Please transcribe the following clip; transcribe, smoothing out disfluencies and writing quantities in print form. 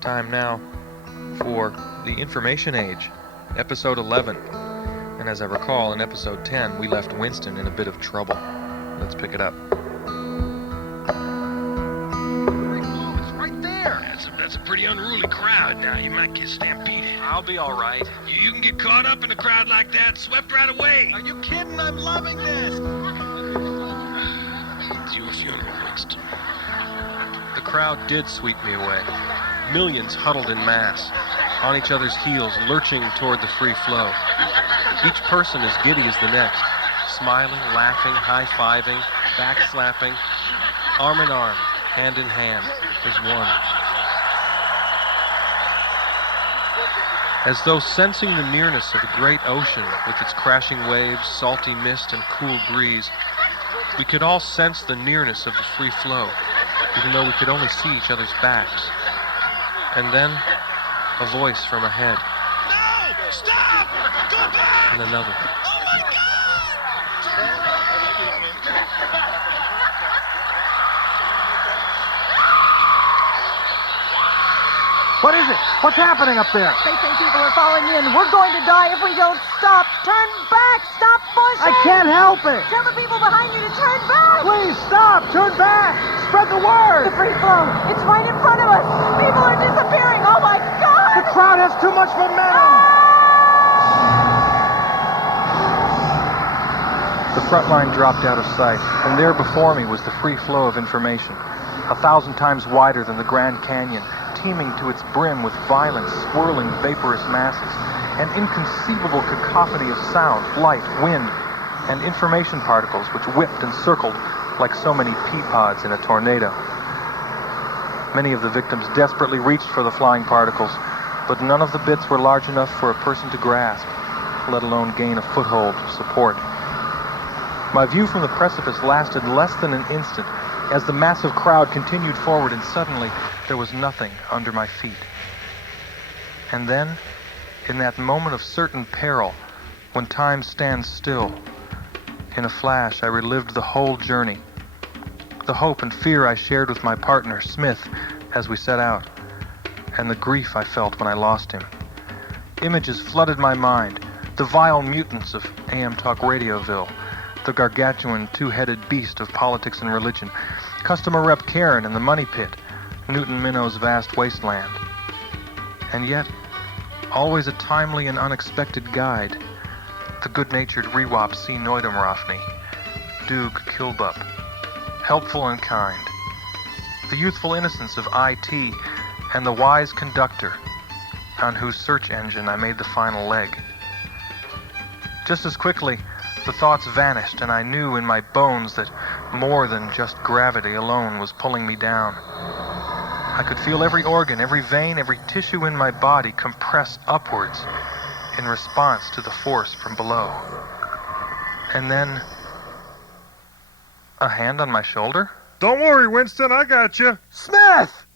Time now for The Information Age, Episode 11. And as I recall, in Episode 10, we left Winston in a bit of trouble. Let's pick it up. It's right there. That's a pretty unruly crowd now. You might get stampeded. I'll be all right. You can get caught up in a crowd like that, swept right away. Are you kidding? I'm loving this. It's your funeral, Winston. The crowd did sweep me away. Millions huddled in mass, on each other's heels, lurching toward the free flow. Each person as giddy as the next, smiling, laughing, high-fiving, back-slapping, arm in arm, hand in hand, as one. As though sensing the nearness of a great ocean with its crashing waves, salty mist, and cool breeze, we could all sense the nearness of the free flow, even though we could only see each other's backs. And then, a voice from ahead. No! Stop! Go back! And another. Oh my God! What is it? What's happening up there? They say people are falling in. We're going to die if we don't stop. Turn back! Stop pushing! I can't help it! Tell the people behind you to turn back! Please stop! Turn back! Spread the word! The free flow. It's right in front of us. People are disappearing. Oh my God! The crowd has too much momentum! The front line dropped out of sight, and there before me was the free flow of information, 1,000 times wider than the Grand Canyon, teeming to its brim with violent, swirling, vaporous masses, an inconceivable cacophony of sound, light, wind, and information particles which whipped and circled like so many pea pods in a tornado. Many of the victims desperately reached for the flying particles, but none of the bits were large enough for a person to grasp, let alone gain a foothold of support. My view from the precipice lasted less than an instant as the massive crowd continued forward, and suddenly there was nothing under my feet. And then, in that moment of certain peril, when time stands still, in a flash I relived the whole journey, the hope and fear I shared with my partner, Smith, as we set out, and the grief I felt when I lost him. Images flooded my mind, the vile mutants of AM Talk Radioville, the gargantuan two-headed beast of politics and religion, Customer Rep Karen and the Money Pit, Newton Minnow's vast wasteland. And yet, always a timely and unexpected guide, the good-natured Rewop C. Neudemrofny, Doog Kilbup, helpful and kind, the youthful innocence of IT, and the wise conductor, on whose search engine I made the final leg. Just as quickly, the thoughts vanished, and I knew in my bones that more than just gravity alone was pulling me down. I could feel every organ, every vein, every tissue in my body compress upwards in response to the force from below. And then, a hand on my shoulder? Don't worry, Winston, I got you. Smith!